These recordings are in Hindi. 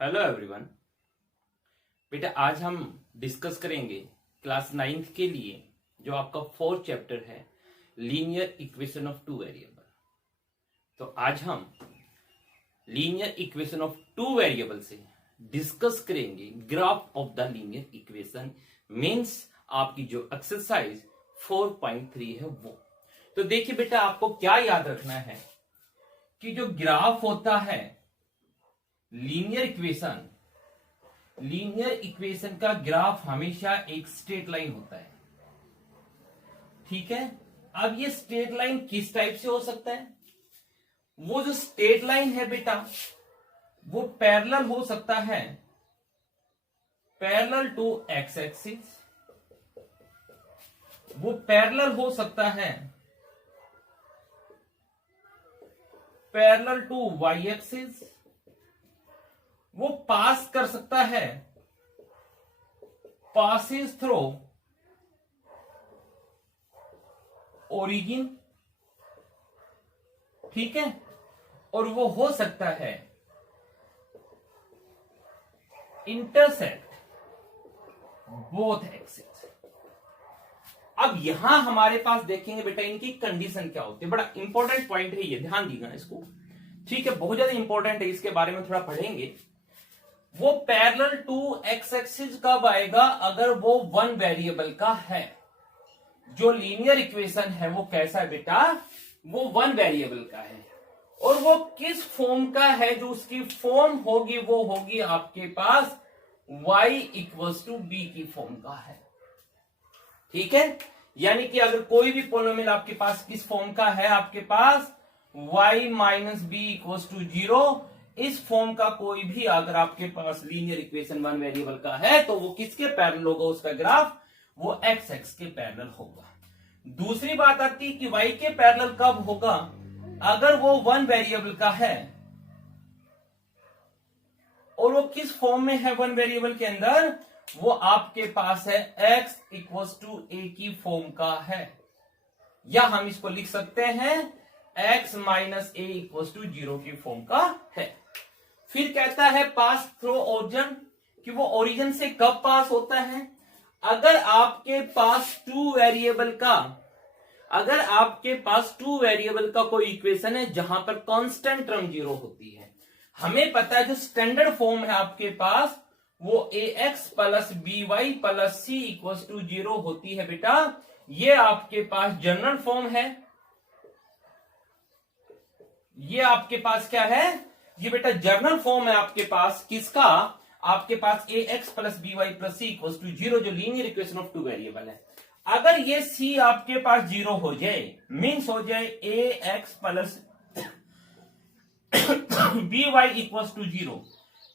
Hello everyone. बेटा आज हम डिस्कस करेंगे क्लास 9th के लिए जो आपका 4th चैप्टर है linear equation of two variable. तो आज हम linear equation of two variable से डिस्कस करेंगे graph of the linear equation, means आपकी जो एक्सरसाइज 4.3 है वो। तो देखिए बेटा, आपको क्या याद रखना है कि जो ग्राफ होता है लीनियर इक्वेशन का ग्राफ हमेशा एक स्ट्रेट लाइन होता है। ठीक है, अब ये स्ट्रेट लाइन किस टाइप से हो सकता है? वो जो स्ट्रेट लाइन है बेटा वो पैरेलल हो सकता है, पैरेलल टू एक्स एक्सिस, वो पैरेलल हो सकता है पैरेलल टू वाई एक्सिस, वो पास कर सकता है पासिस थ्रू ओरिजिन। ठीक है, और वो हो सकता है इंटरसेक्ट बोथ एक्सिस। अब यहां हमारे पास देखेंगे बेटा इनकी कंडीशन क्या होती है। बड़ा इंपॉर्टेंट पॉइंट है ये, ध्यान दीजिएगा इसको। ठीक है, बहुत ज्यादा इंपॉर्टेंट है, इसके बारे में थोड़ा पढ़ेंगे। वो पैरेलल टू एक्स एक्सिस कब आएगा? अगर वो वन वेरिएबल का है। जो लीनियर इक्वेशन है वो कैसा है बेटा? वो वन वेरिएबल का है। और वो किस फॉर्म का है? जो उसकी फॉर्म होगी वो होगी आपके पास y इक्वल्स टू बी की फॉर्म का है। ठीक है, यानी कि अगर कोई भी पोलिनोमियल आपके पास किस फॉर्म का है, आपके पास y minus B equals to 0, इस फॉर्म का कोई भी अगर आपके पास लीनियर इक्वेशन वन वेरिएबल का है तो वो किसके पैरेलल होगा? उसका ग्राफ वो एक्स एक्स के पैरेलल होगा। दूसरी बात आती है कि y के पैरेलल कब होगा? अगर वो वन वेरिएबल का है और वो किस फॉर्म में है वन वेरिएबल के अंदर? वो आपके पास है x इक्वल्स टू ए की फॉर्म का है, या हम इसको लिख सकते हैं x minus A equals to 0 की फॉर्म का है। फिर कहता है पास थ्रू ओरिजिन, कि वो ओरिजिन से कब पास होता है? अगर आपके पास टू वेरिएबल का कोई इक्वेशन है जहां पर कांस्टेंट टर्म 0 होती है। हमें पता है जो स्टैंडर्ड फॉर्म है आपके पास वो A X plus B Y plus C equals to 0 होती है बेटा। ये आपके पास जनरल फॉर्म है। ये आपके पास क्या है? ये बेटा जनरल फॉर्म है आपके पास किसका? आपके पास A X plus B Y plus C equals to 0, जो linear equation of two variable है। अगर ये सी आपके पास 0 हो जाए, मीन्स हो जाए A X plus B Y equals to 0,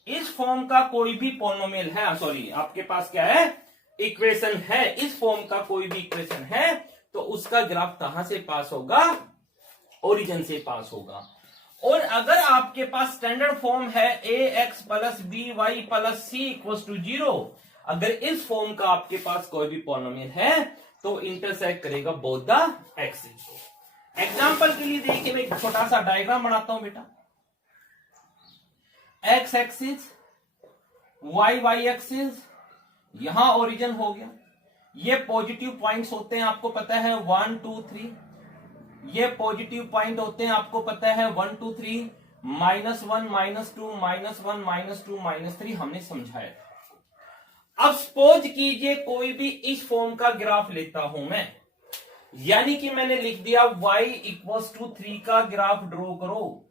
इस फॉर्म का कोई भी पोलिनोमियल है, सॉरी आपके पास क्या है? इक्वेशन है। इस फॉर्म का कोई भी इक्वेशन है तो उसका ग्राफ कहां से पास होगा? ओरिजिन से पास होगा। और अगर आपके पास स्टैंडर्ड फॉर्म है A X plus B Y plus C equals to 0, अगर इस फॉर्म का आपके पास कोई भी पॉलिनोमियल है तो इंटरसेक्ट करेगा बोथ द एक्सिस। एग्जांपल के लिए देखिए, मैं एक छोटा सा डायग्राम बनाता हूं बेटा। एक्स एक्सिस, वाई एक्सिस, यहां ओरिजिन हो गया। ये पॉजिटिव पॉइंट्स होते हैं, आपको पता है 1 2 3। ये पॉजिटिव पॉइंट होते हैं, आपको पता है 1 2 3, -1 -2 -1 -2 -3, हमने समझाया था। अब सपोज कीजिए कोई भी इस फॉर्म का ग्राफ लेता हूं मैं, यानी कि मैंने लिख दिया y इक्वल्स टू 3 का ग्राफ ड्रॉ करो।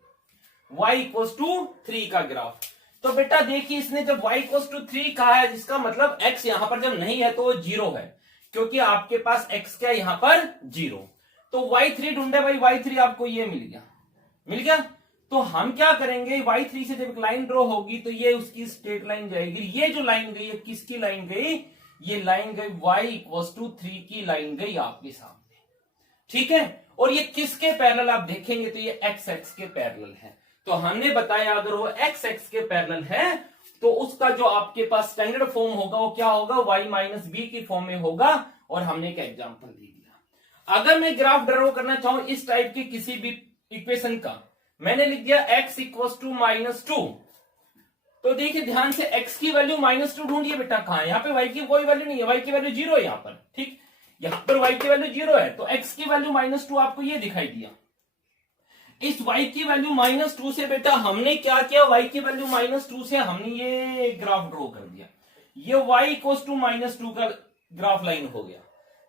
y इक्वल्स टू 3 का ग्राफ। तो बेटा देखिए, इसने जब y इक्वल्स टू 3 कहा है, जिसका मतलब x यहां पर जब नहीं है तो वो 0 है, क्योंकि आपके पास x क्या यहां पर 0। तो y3 ढूंढे भाई, y3 आपको ये मिल गया। तो हम क्या करेंगे? y3 से जब एक लाइन ड्रॉ होगी तो ये उसकी स्ट्रेट लाइन जाएगी। ये जो लाइन गई है किसकी लाइन गई? ये लाइन गई y इक्वल्स टू 3 की लाइन गई आपके सामने। ठीक है, और ये किसके पैरेलल आप देखेंगे तो ये x x के पैरेलल है। तो हमने बताया अगर वो x x के पैरेलल है तो उसका जो आपके पास स्टैंडर्ड फॉर्म होगा वो क्या होगा? y माइनस बी की फॉर्म में होगा। और हमने एक एग्जांपल दे दिया। अगर मैं ग्राफ ड्रॉ करना चाहूं इस टाइप की किसी भी इक्वेशन का, मैंने लिख दिया x इक्वल्स टू -2, तो देखिए ध्यान से, x की वैल्यू -2 ढूंढिए बेटा, कहां है? यहाँ पे y की कोई वैल्यू नहीं है, y की वैल्यू 0 है यहाँ पर, ठीक। यहाँ पर y की वैल्यू 0 है, तो x की वैल्यू -2 आपको ये दिखाई दिया। इस y की वैल्यू -2 से बेटा हमने क्या किया, y की वैल्यू -2 से हमने ये ग्राफ ड्रॉ कर दिया। ये y इक्वल्स टू -2 का ग्राफ लाइन हो गया,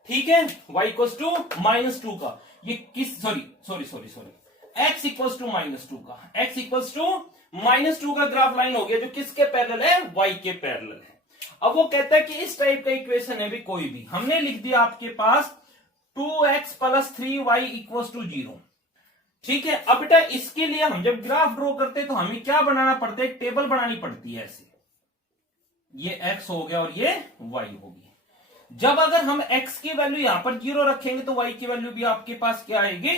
ठीक है। y इक्वल्स टू -2 का, ये किस, सॉरी x इक्वल्स टू -2 का, x इक्वल्स टू -2 का ग्राफ लाइन हो गया, जो किसके पैरेलल है? y के पैरेलल है। अब वो कहता है कि इस टाइप का इक्वेशन है भी कोई भी, हमने लिख दिया आपके पास 2x + 3y इक्वल्स टू 0, ठीक है। अब बेटा इसके लिए हम जब ग्राफ ड्रॉ करते हैं तो हमें क्या बनाना पड़ता है? एक टेबल बनानी पड़ती है ऐसे, ये x हो गया और ये y होगी। जब अगर हम x की वैल्यू यहां पर 0 रखेंगे तो y की वैल्यू भी आपके पास क्या आएगी?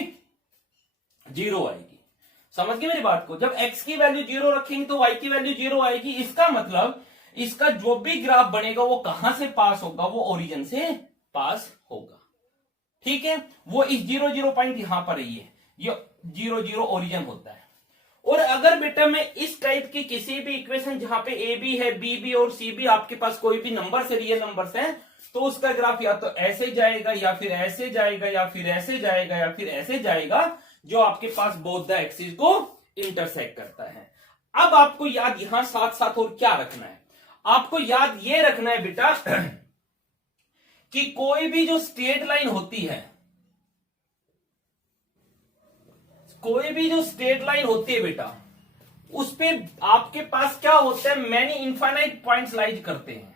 0 आएगी। समझ गए मेरी बात को? जब x की वैल्यू 0 रखेंगे तो y की वैल्यू 0 आएगी। इसका मतलब इसका जो भी ग्राफ बनेगा वो कहां से पास होगा? वो ओरिजिन से पास होगा, ठीक है। वो इस 0 0 पॉइंट यहां पर ही है, ये 0 0 ओरिजिन होता है। और अगर बेटा मैं इस टाइप की किसी भी इक्वेशन जहां पे ए बी है, बी बी और सी बी, आपके पास कोई भी नंबर से रियल नंबर्स हैं, तो उसका ग्राफ या तो ऐसे जाएगा या फिर ऐसे जाएगा या फिर ऐसे जाएगा या फिर ऐसे जाएगा, जो आपके पास बोथ द एक्सिस को इंटरसेक्ट करता है। अब आपको याद यहां साथ साथ और क्या रखना है? आपको याद ये रखना है बेटा कि कोई भी जो स्ट्रेट लाइन होती है, कोई भी जो स्ट्रेट लाइन होती है बेटा, उस पे आपके पास क्या होता है? मैनी इनफाइनाइट पॉइंट्स लाइज करते हैं।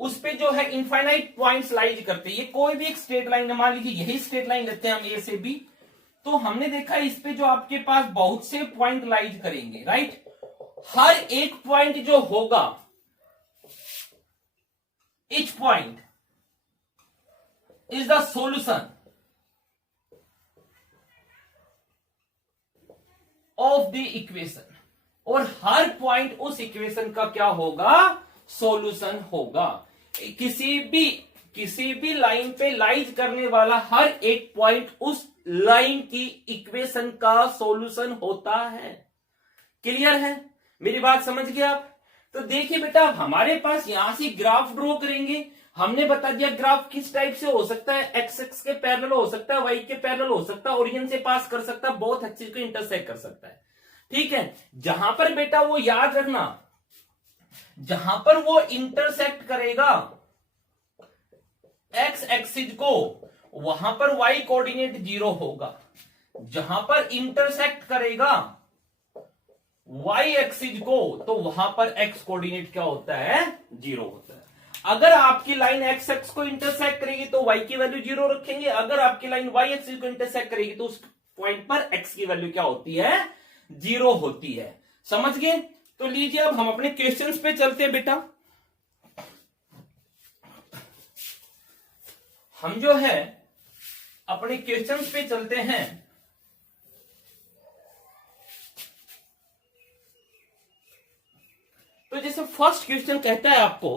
उस पे जो है इनफाइनाइट पॉइंट्स लाइज करते हैं। ये कोई भी एक स्ट्रेट लाइन, मान लीजिए यही स्ट्रेट लाइन लेते हैं हम ए से बी, तो हमने देखा इस पे जो आपके पास बहुत से पॉइंट लाइज करेंगे, राइट। हर एक पॉइंट जो होगा, each point is the solution of the equation, और हर पॉइंट उस इक्वेशन का क्या होगा? सॉल्यूशन होगा। किसी भी लाइन पे लाइज करने वाला हर एक पॉइंट उस लाइन की इक्वेशन का सॉल्यूशन होता है। क्लियर है? मेरी बात समझ गए आप? तो देखिए बेटा, हमारे पास यहां से ग्राफ ड्रॉ करेंगे। हमने बता दिया ग्राफ किस टाइप से हो सकता है, एक्स एक्स के पैरेलल हो सकता है, वाई के पैरेलल हो सकता है, ओरिजिन से पास कर सकता है, बोथ एक्सिस को इंटरसेक्ट कर सकता है, ठीक है। जहां पर बेटा वो याद रखना, जहां पर वो इंटरसेक्ट करेगा एक्स एक्सिस को, वहां पर वाई कोऑर्डिनेट 0 होगा। जहां पर इंटरसेक्ट करेगा वाई एक्सिस को, तो वहां पर एक्स कोऑर्डिनेट क्या होता है? 0 होता है। अगर आपकी लाइन एक्स एक्स को इंटरसेक्ट करेगी तो वाई की वैल्यू 0 रखेंगे। अगर आपकी लाइन वाई एक्सिस को इंटरसेक्ट करेगी तो उस पॉइंट पर एक्स की वैल्यू क्या होती है? 0 होती है। समझ गए? तो लीजिए अब हम अपने क्वेश्चंस पे चलते हैं बेटा। हम जो है अपने क्वेश्चंस पे चलते हैं। तो जैसे फर्स्ट क्वेश्चन कहता है आपको,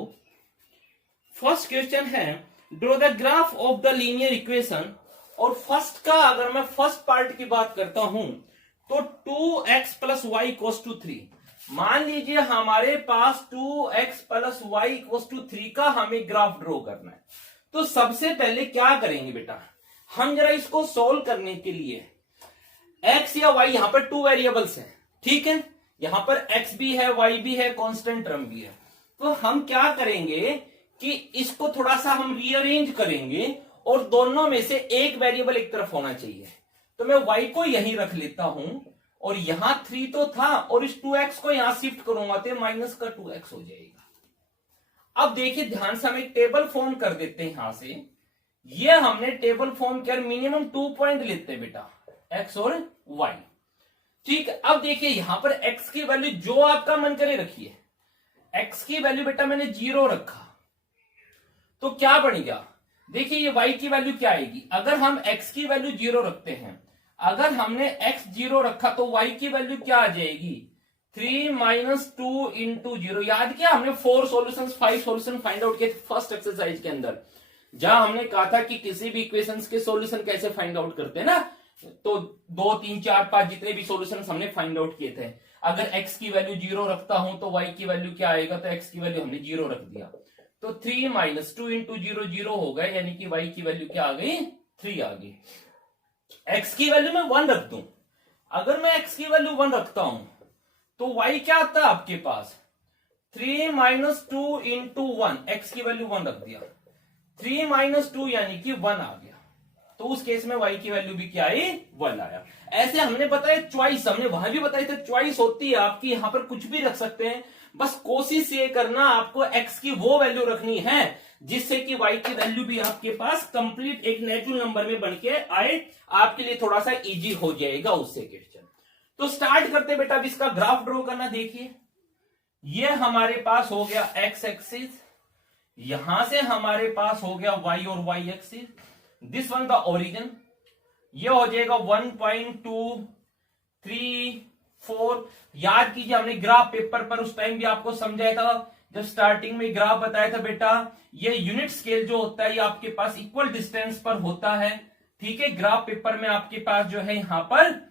फर्स्ट क्वेश्चन है draw the graph of the linear equation, और फर्स्ट का अगर मैं फर्स्ट पार्ट की बात करता हूं तो 2x + y = 3। मान लीजिए हमारे पास 2x + y = 3 का हमें ग्राफ ड्रॉ करना है। तो सबसे पहले क्या करेंगे बेटा, हम जरा इसको सोल्व करने के लिए, x या y, यहां पर 2 वेरिएबल्स हैं, ठीक है। यहां पर x भी है, y भी है, कांस्टेंट टर्म भी है। तो हम क्या करेंगे कि इसको थोड़ा सा हम रीअरेंज करेंगे, और दोनों में से एक वेरिएबल एक तरफ होना चाहिए। तो मैं y को यहीं रख लेता हूं, और यहां 3 तो था, और इस 2x को यहां शिफ्ट करूंगा तो माइनस का 2x हो जाएगा। अब देखिए ध्यान से हम एक टेबल फॉर्म कर देते हैं। यहां से ये हमने टेबल फॉर्म किया, मिनिमम 2 पॉइंट लेते हैं बेटा, x और y, ठीक है। अब देखिए यहां पर x की वैल्यू जो आपका मन करे रखिए। x की वैल्यू बेटा मैंने 0 रखा, तो क्या बनेगा? देखिए ये y की वैल्यू क्या आएगी? अगर हम x की वैल्यू 0 रखते हैं, अगर हमने x 0 रखा तो y की वैल्यू क्या आ जाएगी? 3 - 2 × 0। याद किया हमने 4 सॉल्यूशंस 5 सॉल्यूशन फाइंड आउट किए फर्स्ट एक्सरसाइज के अंदर, जहां हमने कहा था कि किसी भी इक्वेशंस के सॉल्यूशन कैसे फाइंड आउट करते हैं ना, तो 2 3 4 5 जितने भी सॉल्यूशंस हमने फाइंड आउट किए थे, अगर x की वैल्यू 0 रखता हूं तो y की वैल्यू क्या आएगा, तो x की वैल्यू हमने 0 रख दिया, तो 3 माइनस 2 इंटू 0 0 हो गए, यानी कि y की वैल्यू क्या आ गई, 3 आ गई। x की वैल्यू मैं 1 रख दूं, अगर मैं x की वैल्यू 1 रखता हूं तो y क्या आता है आपके पास, 3 माइनस 2 इंटू 1, एक्स की वैल्यू 1 रख दिया, 3 माइनस 2 यानी कि 1 आ गया, तो उस केस में y की वैल्यू भी क्या आई, 1 आया। ऐसे हमने बताया चॉइस, हमने वहां भी बताया था चॉइस होती है आपकी, यहां पर कुछ भी रख सकते हैं, बस कोशिश ये करना आपको x की वो वैल्यू रखनी है जिससे कि y की वैल्यू भी आपके पास कंप्लीट एक नेचुरल नंबर में बनके आए, आपके लिए थोड़ा सा इजी हो जाएगा उससे क्वेश्चन। तो स्टार्ट करते बेटा, अब इसका ग्राफ ड्रॉ करना। देखिए ये हमारे पास हो गया x एक्सिस, यहां से हमारे पास हो गया y और y axis, this one the origin, ये हो जाएगा 1.234। याद कीजिए हमने ग्राफ पेपर पर उस टाइम भी आपको समझाया था, जब स्टार्टिंग में ग्राफ बताया था बेटा, ये यूनिट स्केल जो होता है ये आपके पास इक्वल डिस्टेंस पर होता है, ठीक है। ग्राफ पेपर में आपके पास जो है यहां पर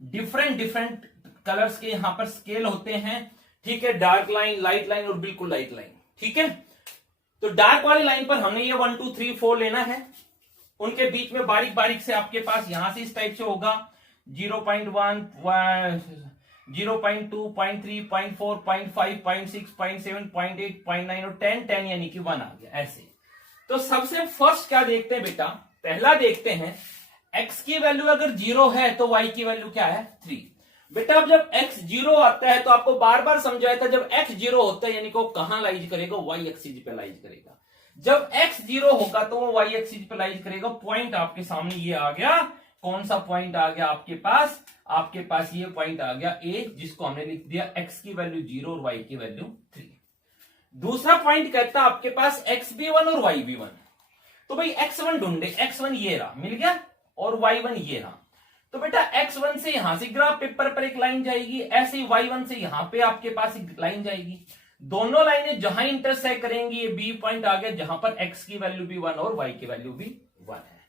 डिफरेंट कलर्स के यहां पर स्केल होते हैं, ठीक है, डार्क लाइन, लाइट लाइन और बिल्कुल लाइट लाइन, ठीक है। तो डार्क वाली लाइन पर हमने ये 1 2 3 4 लेना है, उनके बीच में बारीक बारीक से आपके पास यहां से इस टाइप से होगा 0.1 0.2 0.3 0.4 0.5 0.6 0.7 0.8 0.9 और 10 यानी कि 1 आ गया ऐसे। तो सबसे फर्स्ट क्या देखते हैं बेटा, पहला देखते हैं x की वैल्यू अगर 0 है तो y की वैल्यू क्या है, 3। बेटा अब जब x 0 आता है तो आपको बार बार समझाया था, जब x 0 होता है यानी कि वो कहां लाइज करेगा, y एक्सिस पे लाइज करेगा। जब x 0 होगा तो वो y एक्सिस पे लाइज करेगा। पॉइंट आपके सामने ये आ गया, कौन सा पॉइंट आ गया आपके पास, आपके पास ये पॉइंट आ गया a, जिसको हमने लिख दिया x की वैल्यू 0 और y की वैल्यू 3। दूसरा पॉइंट कहता है आपके पास x भी 1 और y भी 1, तो भाई x1 ढूंढे, x1 ये रहा, मिल गया, और y1 ये रहा। तो बेटा x1 से यहां से ग्राफ पेपर पर एक लाइन जाएगी, ऐसे ही y1 से यहां पे आपके पास एक लाइन जाएगी, दोनों लाइनें जहां इंटरसेक्ट करेंगी ये b पॉइंट आ गया, जहां पर x की वैल्यू भी 1 और y की वैल्यू भी 1 है,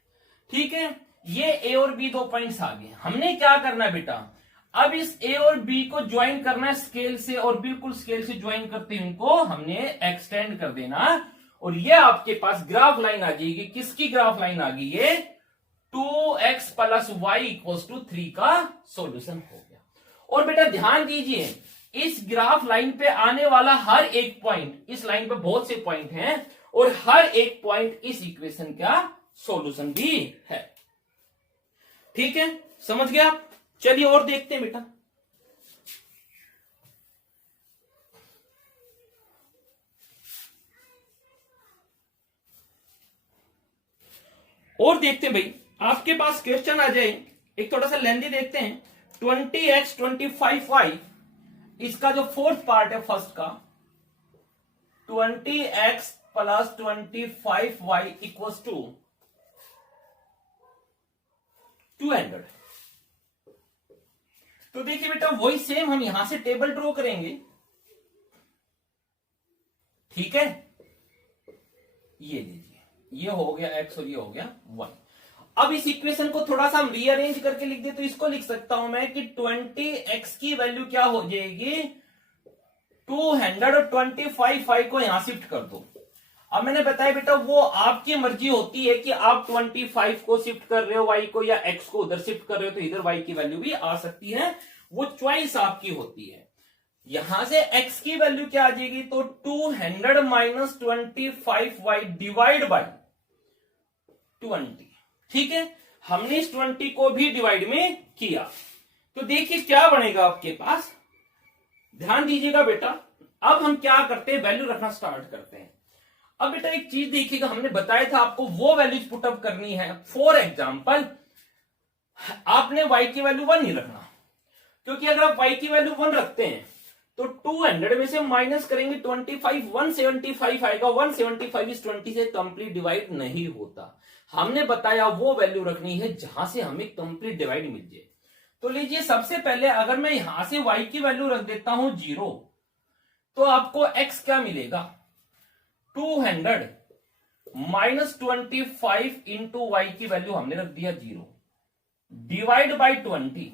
ठीक है। ये a और b दो पॉइंट्स आ गए। हमने क्या करना है बेटा, अब इस a और b को ज्वाइन करना है स्केल से, और बिल्कुल स्केल से ज्वाइन करते हैं इनको हमने एक्सटेंड कर देना, और ये आपके पास ग्राफ लाइन आ जाएगी। किसकी ग्राफ लाइन आ गई, ये 2x plus y equal to 3 का सॉल्यूशन हो गया। और बेटा ध्यान दीजिए, इस ग्राफ लाइन पे आने वाला हर एक पॉइंट, इस लाइन पे बहुत से पॉइंट हैं और हर एक पॉइंट इस इक्वेशन का सॉल्यूशन भी है, ठीक है, समझ गया आप। चलिए और देखते हैं बेटा, और देखते हैं भाई, आपके पास क्वेश्चन आ जाए, एक थोड़ा सा लेंथी देखते हैं। 20x 25y, इसका जो फोर्थ पार्ट है फर्स्ट का, 20x plus 25y equals to 200। तो देखिए बेटा वही सेम हम यहां से टेबल ड्रॉ करेंगे, ठीक है। ये लीजिए, ये हो गया x और ये हो गया y। अब इस इक्वेशन को थोड़ा सा हम रीअरेंज करके लिख दे तो इसको लिख सकता हूं मैं कि 20x की वैल्यू क्या हो जाएगी 200 और 25y को यहां शिफ्ट कर दो। अब मैंने बताया बेटा वो आपकी मर्जी होती है कि आप 25 को शिफ्ट कर रहे हो y को, या x को उधर शिफ्ट कर रहे हो तो इधर y की वैल्यू भी आ सकती है, वो चॉइस आपकी होती है। यहां से x की वैल्यू क्या आ जाएगी, तो 200 माइनस 25y डिवाइड बाई 20, ठीक है। हमने इस 20 को भी डिवाइड में किया, तो देखिए क्या बनेगा आपके पास, ध्यान दीजिएगा बेटा। अब हम क्या करते हैं, वैल्यू रखना स्टार्ट करते हैं। अब बेटा एक चीज देखिएगा, हमने बताया था आपको वो वैल्यूज पुटअप करनी है। फॉर एग्जांपल आपने y की वैल्यू 1 नहीं रखना, क्योंकि अगर आप y की वैल्यू 1 रखते हैं तो 200 में से माइनस करेंगे 25, 175 आएगा। 175 इस 20 से कंप्लीट डिवाइड नहीं होता। हमने बताया वो वैल्यू रखनी है जहां से हमें कंप्लीट डिवाइड मिल जाए। तो लीजिए सबसे पहले अगर मैं यहां से y की वैल्यू रख देता हूं 0, तो आपको x क्या मिलेगा, 200 माइनस 25 इंटू वाई की वैल्यू हमने रख दिया 0, divide by 20,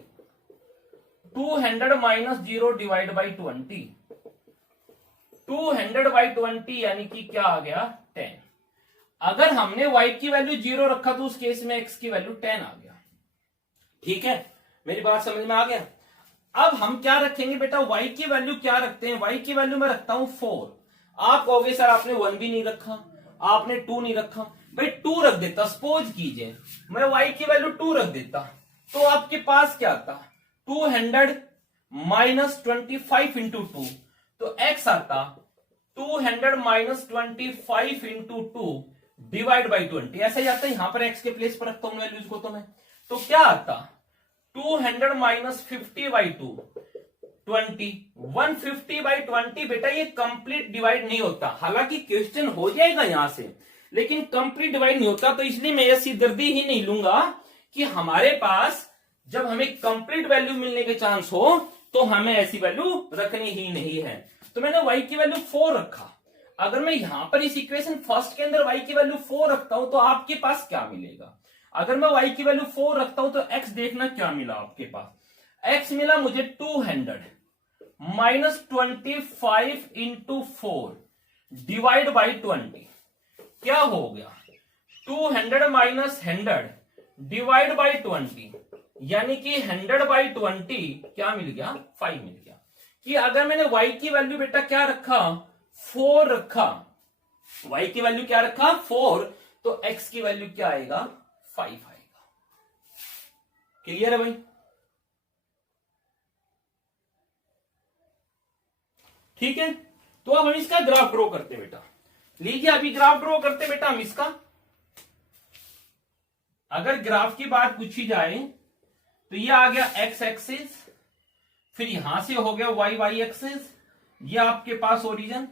200 minus 0 divide by 20, 200 by 20 यानी कि क्या आ गया 10। अगर हमने y की वैल्यू 0 रखा तो उस केस में x की वैल्यू 10 आ गया। ठीक है, मेरी बात समझ में आ गया। अब हम क्या रखेंगे बेटा, y की वैल्यू क्या रखते हैं, y की वैल्यू मैं रखता हूं 4। आप कहोगे सर आपने 1 भी नहीं रखा, आपने 2 नहीं रखा। भाई 2 रख देता, सपोज कीजिए मैं y की वैल्यू 2 रख देता, तो आपके पास क्या आता, 200 माइनस 25 इंटू 2, तो x आता 200 माइनस 25 इंटू 2 डिवाइड बाई 20। ऐसा ही आता है, यहां पर x के प्लेस पर रखता हूं वैल्यूज को, तो मैं तो क्या आता 200 माइनस 50 बाई 2 20, 150 बाई 20। बेटा ये कंप्लीट डिवाइड नहीं होता, हालांकि क्वेश्चन हो जाएगा यहां से, लेकिन कंप्लीट डिवाइड नहीं होता। तो इसलिए मैं ऐसी दर्दी ही नहीं लूंगा कि हमारे पास जब हमें कंप्लीट वैल्यू मिलने के चांस हो तो हमें ऐसी वैल्यू रखनी ही नहीं है। तो मैंने y की वैल्यू 4 रखा। अगर मैं यहां पर इस इक्वेशन फर्स्ट के अंदर y की वैल्यू 4 रखता हूं तो आपके पास क्या मिलेगा, अगर मैं y की वैल्यू 4 रखता हूं तो x देखना क्या मिला आपके पास, x मिला मुझे 200 माइनस 25 इंटू 4 डिवाइड बाई 20। क्या हो गया 200 माइनस 100 डिवाइड बाई 20, यानी कि 100 बाई 20 क्या मिल गया 5 मिल गया। कि अगर मैंने y की वैल्यू बेटा क्या रखा 4 रखा, y की वैल्यू क्या रखा 4, तो x की वैल्यू क्या आएगा 5 आएगा। क्लियर है भाई, ठीक है। तो अब हम इसका ग्राफ ड्रॉ करते बेटा, लीजिए अभी ग्राफ ड्रॉ करते बेटा हम इसका। अगर ग्राफ की बात पूछी जाए तो ये आ गया x एक्सिस, फिर यहां से हो गया y एक्सिस, ये आपके पास ओरिजिन,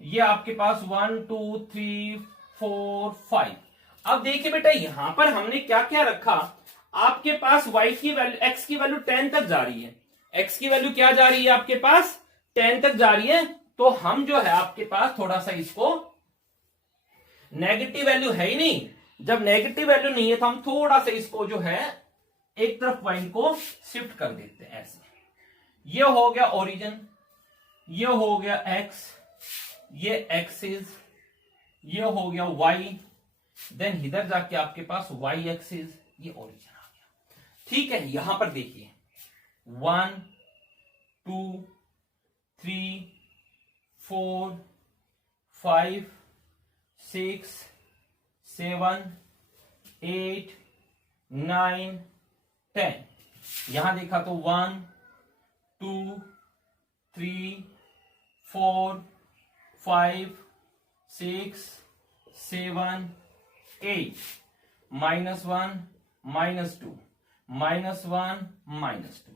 ये आपके पास 1 2 3 4 5। अब देखिए बेटा यहां पर हमने क्या क्या रखा, आपके पास y की वैल्यू x की वैल्यू 10 तक जा रही है, x की वैल्यू क्या जा रही है आपके पास 10 तक जा रही है। तो हम जो है आपके पास थोड़ा सा इसको, नेगेटिव वैल्यू है ही नहीं, जब नेगेटिव वैल्यू नहीं है तो हम थोड़ा सा इसको जो है एक तरफ पॉइंट को शिफ्ट कर देते हैं ऐसे। ये हो गया ओरिजिन, ये हो गया x, ये एक्सिस, ये हो गया y, देन इधर जाके आपके पास y एक्सिस, ये ओरिजिन आ गया। ठीक है, यहां पर देखिए 1 2 3 4 5 6 7 8 9 10। यहां देखा तो 1 2 3 4 5 6 7 8, -1 -2 -1 -2।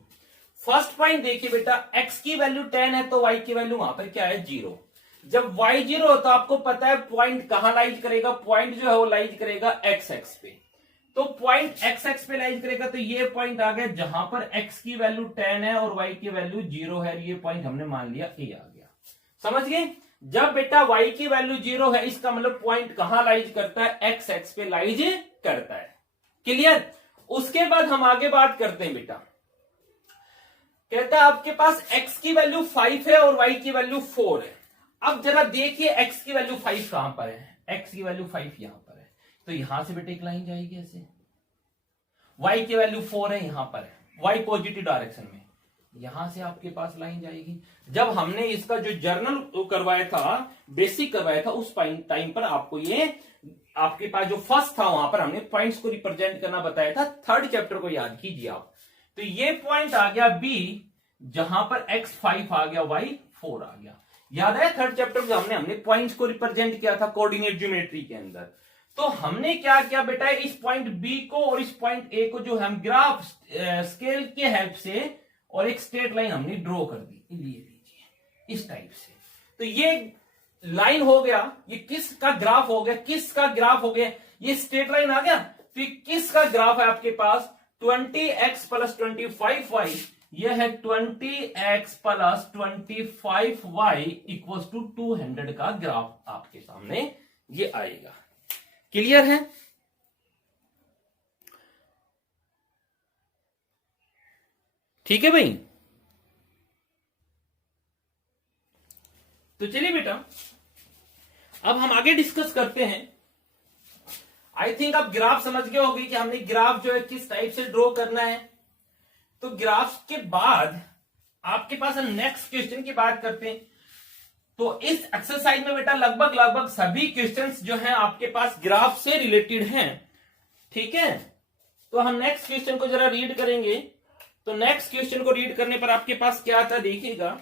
फर्स्ट पॉइंट देखिए बेटा, x की वैल्यू 10 है तो y की वैल्यू वहां पर क्या है 0। जब y 0 हो तो आपको पता है पॉइंट कहां लाइज करेगा, पॉइंट जो है वो लाइज करेगा x एक्स पे। तो पॉइंट x एक्स पे लाइज करेगा, तो ये पॉइंट आ गया जहां पर x की वैल्यू 10 है और y की वैल्यू 0 है, ये पॉइंट हमने मान लिया a आ गया। समझ गए, जब बेटा y की वैल्यू 0 है इसका मतलब पॉइंट कहां लाइज करता है, x एक्स पे लाइज करता है। क्लियर। उसके बाद हम आगे बात करते हैं बेटा, कहता है आपके पास x की वैल्यू 5 है और y की वैल्यू 4 है। अब जरा देखिए x की वैल्यू 5 कहां पर है, x की वैल्यू 5 यहां पर है, तो यहां से बेटा एक लाइन जाएगी ऐसे। y की वैल्यू 4 है यहां पर है, y पॉजिटिव डायरेक्शन में, यहां से आपके पास लाइन जाएगी। जब हमने इसका जो जर्नल करवाया था, बेसिक करवाया था, उस टाइम पर आपको ये आपके पास जो फर्स्ट था वहां पर हमने पॉइंट्स को रिप्रेजेंट करना बताया था। थर्ड चैप्टर को याद कीजिए आप। तो ये पॉइंट आ गया B, जहां पर x 5 आ गया, y 4 आ गया। याद है थर्ड चैप्टर में हमने पॉइंट्स को रिप्रेजेंट किया था कोऑर्डिनेट ज्योमेट्री के अंदर। तो हमने क्या किया बेटा, इस पॉइंट B को और इस पॉइंट A को जो हम ग्राफ स्केल के हेल्प से और एक स्ट्रेट लाइन हमने ड्रॉ कर दी, लीजिए इस टाइप से। तो ये लाइन हो गया, ये किसका ग्राफ हो गया, किसका ग्राफ हो गया, ये स्ट्रेट लाइन आ गया। तो किसका ग्राफ है आपके पास, 20x प्लस 25y, यह है 20x plus 25y equal to 200 का ग्राफ आपके सामने ये आएगा। क्लियर है। ठीक है भाई। तो चलिए बेटा अब हम आगे डिस्कस करते हैं। आई थिंक आप ग्राफ समझ गए होंगे कि हमने ग्राफ जो है किस टाइप से ड्रॉ करना है। तो ग्राफ के बाद आपके पास हम नेक्स्ट क्वेश्चन की बात करते हैं। तो इस एक्सरसाइज में बेटा लगभग सभी क्वेश्चंस जो हैं आपके पास ग्राफ से रिलेटेड हैं। ठीक है, तो हम नेक्स्ट क्वेश्चन को जरा रीड करेंगे। तो नेक्स्ट क्वेश्चन को रीड करने पर आपके पास क्या आता है देखिएगा।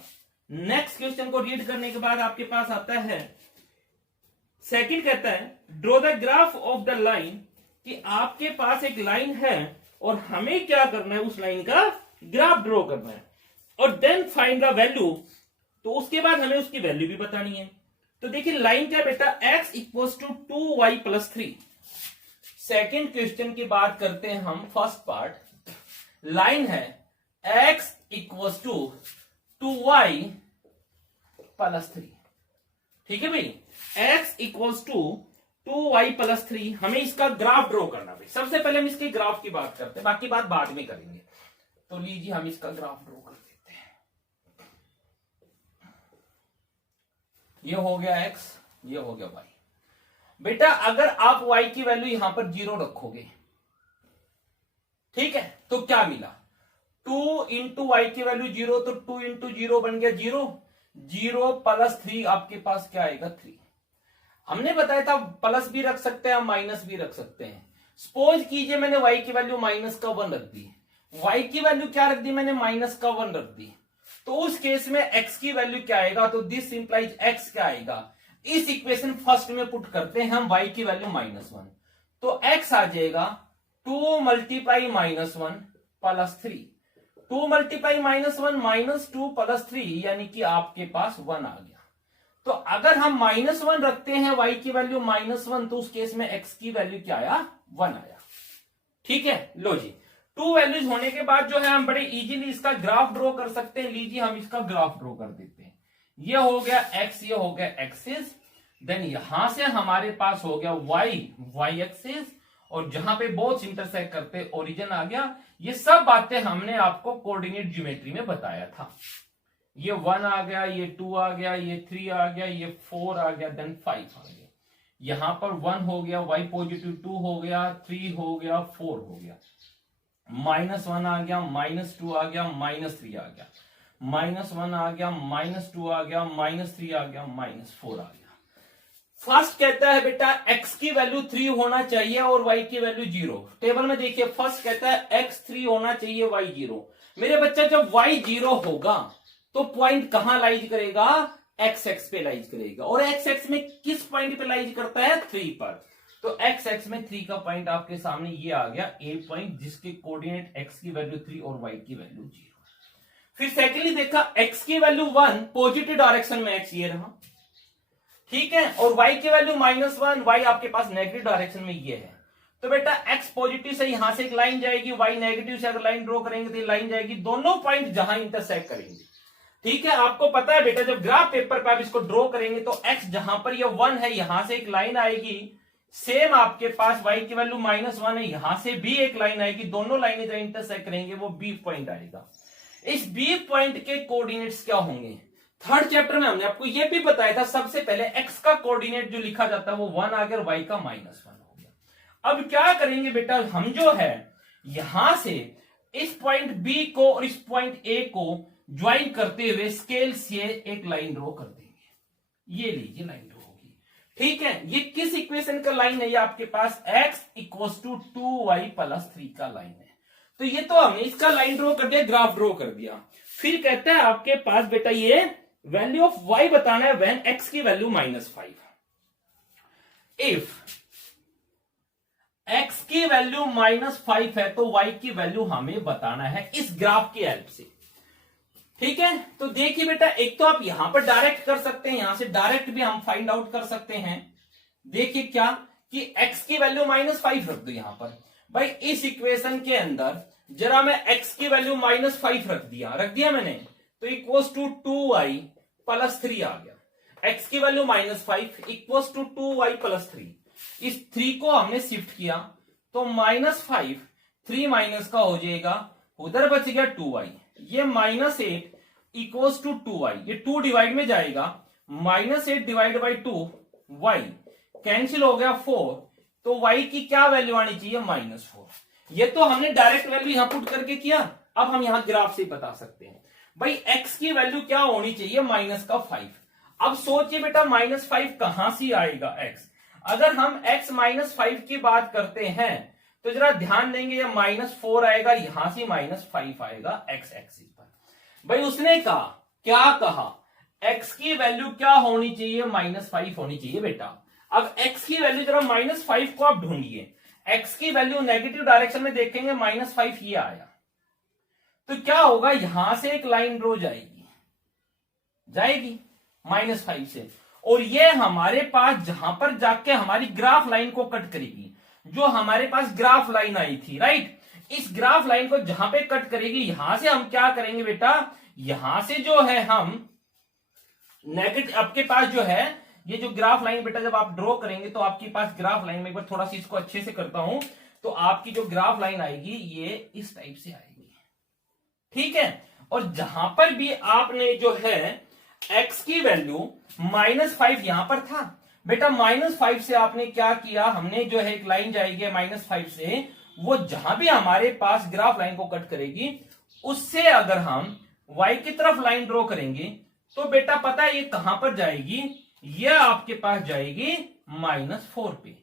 नेक्स्ट क्वेश्चन को रीड करने के बाद आपके पास आता है सेकंड, कहता है draw the graph of the line, कि आपके पास एक लाइन है और हमें क्या करना है, उस लाइन का ग्राफ ड्रॉ करना है। और देन फाइंड द वैल्यू, तो उसके बाद हमें उसकी वैल्यू भी बतानी है। तो देखिए लाइन क्या बेटा, x equal to 2y plus 3। Second question की बात करते हैं हम। फर्स्ट पार्ट लाइन है x equal to 2y plus 3। ठीक है भाई, x equal to 2y plus 3, हमें इसका ग्राफ ड्रॉ करना भाई। सबसे पहले हम इसके ग्राफ की बात करते हैं, बाकी बात बाद में करेंगे। तो लीजिए हम इसका ग्राफ ड्रॉ कर देते हैं। ये हो गया x, ये हो गया y। बेटा अगर आप y की वैल्यू यहां पर 0 रखोगे, ठीक है, तो क्या मिला, 2 इंटू वाई की वैल्यू 0, तो 2 इंटू 0 बन गया 0। 0 प्लस 3 आपके पास क्या आएगा 3। हमने बताया था प्लस भी रख सकते हैं, माइनस भी रख सकते हैं। सपोज कीजिए मैंने y की वैल्यू माइनस का 1 रख दी, y की वैल्यू क्या रख दी मैंने, माइनस का 1 रख दी। तो उस केस में x की वैल्यू क्या आएगा, तो दिस इंप्लाइज x क्या आएगा। इस इक्वेशन फर्स्ट में पुट करते हैं हम y की वैल्यू -1, तो x आ जाएगा 2 मल्टीप्लाई -1 प्लस 3। 2 मल्टीप्लाई -1 -2 प्लस 3, यानी कि आपके पास 1 आ गया। तो अगर हम -1 रखते हैं y की वैल्यू -1, तो उस केस में x की वैल्यू क्या आया, 1 आया। ठीक है, लो जी, 2 वैल्यूज होने के बाद जो है हम बड़े इजीली इसका ग्राफ ड्रॉ कर सकते हैं। लीजिए हम इसका ग्राफ ड्रॉ कर देते हैं। ये हो गया x, ये हो गया एक्सिस, देन यहां से हमारे पास हो गया y एक्सिस, और जहां पे बोथ इंटरसेक्ट करते ओरिजिन आ गया। ये सब बातें हमने आपको कोऑर्डिनेट ज्योमेट्री में बताया था। ये 1 आ गया, ये 2 आ गया, ये 3 आ गया, ये 4 आ गया, देन 5 आ गया। यहां पर 1 हो गया, y पॉजिटिव 2 हो गया, 3 हो गया, 4 हो गया, -1 आ गया, -2 आ गया, -3 आ गया, -1 आ गया, -2 आ गया, -3 आ गया, -4 आ गया। फर्स्ट कहता है बेटा x की वैल्यू 3 होना चाहिए और y की वैल्यू 0। टेबल में देखिए फर्स्ट कहता है x 3 होना चाहिए, y 0। मेरे बच्चा जब y 0 होगा तो पॉइंट कहां लाइज करेगा, x एक्स पे लाइज करेगा। और x एक्स में किस पॉइंट पे लाइज करता है, 3 पर। तो x एक्स में 3 का पॉइंट आपके सामने ये आ गया a पॉइंट, जिसके कोऑर्डिनेट x की वैल्यू 3 और y की वैल्यू 0। फिर सेकेंडली देखा x की वैल्यू 1, पॉजिटिव डायरेक्शन में x ये रहा, ठीक है, और y की वैल्यू -1, y आपके पास नेगेटिव डायरेक्शन में ये है। तो बेटा x पॉजिटिव से यहां से एक लाइन जाएगी, y नेगेटिव से अगर लाइन ड्रॉ करेंगे तो लाइन जाएगी, दोनों पॉइंट जहां इंटरसेक्ट करेंगे। ठीक है, आपको पता है बेटा जब ग्राफ पेपर पर आप इसको ड्रॉ करेंगे तो x जहां पर ये 1 है, यहां से एक लाइन आएगी। सेम आपके पास y की वैल्यू -1 है, यहां से भी एक लाइन आएगी, दोनों लाइनें जहां इंटरसेक्ट करेंगे वो b पॉइंट आएगा। इस b पॉइंट के कोऑर्डिनेट्स क्या होंगे, थर्ड चैप्टर में हमने आपको यह भी बताया था। सबसे पहले x का कोऑर्डिनेट जो लिखा जाता है वो 1 आ गया, y का -1 हो गया। अब क्या करेंगे बेटा, हम जो है यहां से इस पॉइंट b को और इस पॉइंट a को ज्वाइन करते हुए स्केल से एक लाइन ड्रॉ कर देंगे। ये लीजिए लाइन ड्रॉ होगी। ठीक है, ये किस इक्वेशन का लाइन है, ये आपके पास x equal to 2y plus 3 का लाइन है। तो ये तो हमने इसका लाइन ड्रॉ कर दिया, ग्राफ ड्रॉ कर दिया। फिर कहता है आपके पास बेटा ये वैल्यू ऑफ y बताना है व्हेन x की वैल्यू -5। इफ x की वैल्यू -5 है तो y की वैल्यू हमें बताना है इस ग्राफ की हेल्प से। ठीक है, तो देखिए बेटा एक तो आप यहां पर डायरेक्ट कर सकते हैं, यहां से डायरेक्ट भी हम फाइंड आउट कर सकते हैं। देखिए क्या कि x की वैल्यू -5 रख दो यहां पर। भाई इस इक्वेशन के अंदर जरा मैं x की वैल्यू -5 रख दिया मैंने, तो इक्वल्स टू 2y प्लस 3 आ गया। x की value -5 equals to 2y plus 3। इस 3 को हमने शिफ्ट किया तो -5 3 माइनस का हो जाएगा, उधर बच गया 2y। ये -8 इक्वल्स टू 2y, ये 2 डिवाइड में जाएगा, -8 डिवाइड बाई 2 y कैंसिल हो गया 4, तो y की क्या वैल्यू आनी चाहिए -4। ये तो हमने डायरेक्ट वैल्यू यहां पुट करके किया, अब हम यहां ग्राफ से बता सकते हैं भाई x की वैल्यू क्या होनी चाहिए -5। अब सोचिए बेटा -5 कहां से आएगा x, अगर हम x -5 की बात करते हैं तो जरा ध्यान देंगे ये -4 आएगा, यहां से -5 आएगा x एक्सिस पर। भाई उसने कहा, क्या कहा, x की वैल्यू क्या होनी चाहिए -5 होनी चाहिए बेटा। अब x की वैल्यू जरा -5 को आप ढूंढिए, x की वैल्यू नेगेटिव डायरेक्शन में देखेंगे -5 ये आया, तो क्या होगा, यहां से एक लाइन ड्रॉ जाएगी -5 से, और ये हमारे पास जहां पर जाके हमारी ग्राफ लाइन को कट करेगी, जो हमारे पास ग्राफ लाइन आई थी, राइट, इस ग्राफ लाइन को जहां पे कट करेगी, यहां से हम क्या करेंगे बेटा, यहां से जो है हम नेगेटिव, आपके पास जो है ये जो ग्राफ लाइन बेटा जब आप ड्रॉ करेंगे तो आपके पास ग्राफ लाइन में एक बार थोड़ा सा इसको अच्छे से करता हूं, तो आपकी जो ग्राफ लाइन आएगी ये इस टाइप से आएगी, ठीक है। और जहां पर भी आपने जो है x की वैल्यू -5 यहां पर था बेटा, -5 से आपने क्या किया, हमने जो है एक लाइन जाएगी -5 से, वो जहां भी हमारे पास ग्राफ लाइन को कट करेगी, उससे अगर हम y की तरफ लाइन ड्रॉ करेंगे तो बेटा पता है ये कहां पर जाएगी, ये आपके पास जाएगी -4 पे।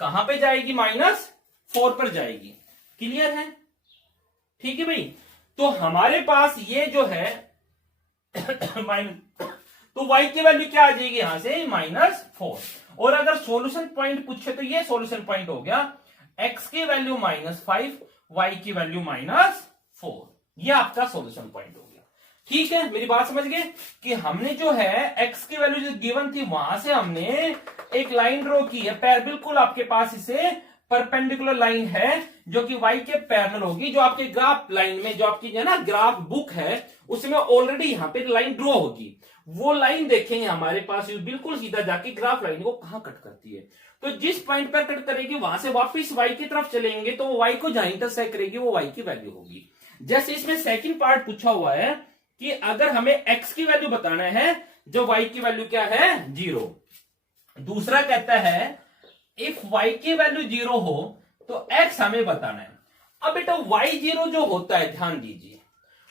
कहां पे जाएगी, -4 पर जाएगी। क्लियर है, ठीक है भाई। तो हमारे पास ये जो है तो y की वैल्यू क्या आ जाएगी यहां से -4, और अगर सॉल्यूशन पॉइंट पूछे तो ये सॉल्यूशन पॉइंट हो गया, x की वैल्यू -5, y की वैल्यू -4, ये आपका सॉल्यूशन पॉइंट हो गया। ठीक है, मेरी बात समझ गए कि हमने जो है x की वैल्यू जो गिवन थी वहां से हमने एक लाइन ड्रॉ की है, बिल्कुल आपके पास इसे परपेंडिकुलर लाइन है जो कि y के पैरेलल होगी, जो आपके ग्राफ लाइन में जो आपकी है ना ग्राफ बुक है उसमें ऑलरेडी यहां पे लाइन ड्रॉ होगी। वो लाइन देखेंगे हमारे पास बिल्कुल सीधा जाके ग्राफ लाइन को कहां कट करती है, तो जिस पॉइंट पर कट करेगी वहां से वापस y की तरफ चलेंगे तो y को जहां इंटरसेक्ट करेगी वो y की वैल्यू होगी। जैसे इसमें सेकंड पार्ट पूछा हुआ है कि अगर हमें x की वैल्यू बताना है जब y की वैल्यू क्या है 0, दूसरा कहता है इफ y की वैल्यू 0 हो तो x हमें बताना है। अब बेटा y0 जो होता है, ध्यान दीजिए,